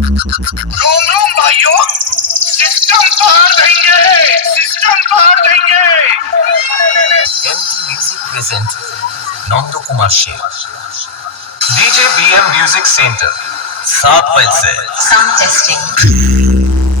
रोम भाइयों सिस्टम पार देंगे सिस्टम पार देंगे म्यूजिक प्रेजेंट नंद कुमार शेर डीजे बीएम म्यूजिक सेंटर सात बज से साउंड टेस्टिंग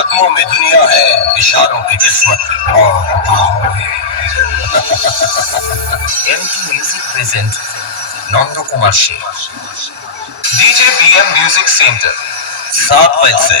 कदमों में दुनिया है इशारों की किस्मत और बाहों में music present Nand Kumar Shekh. DJ B M music centre सात बज से।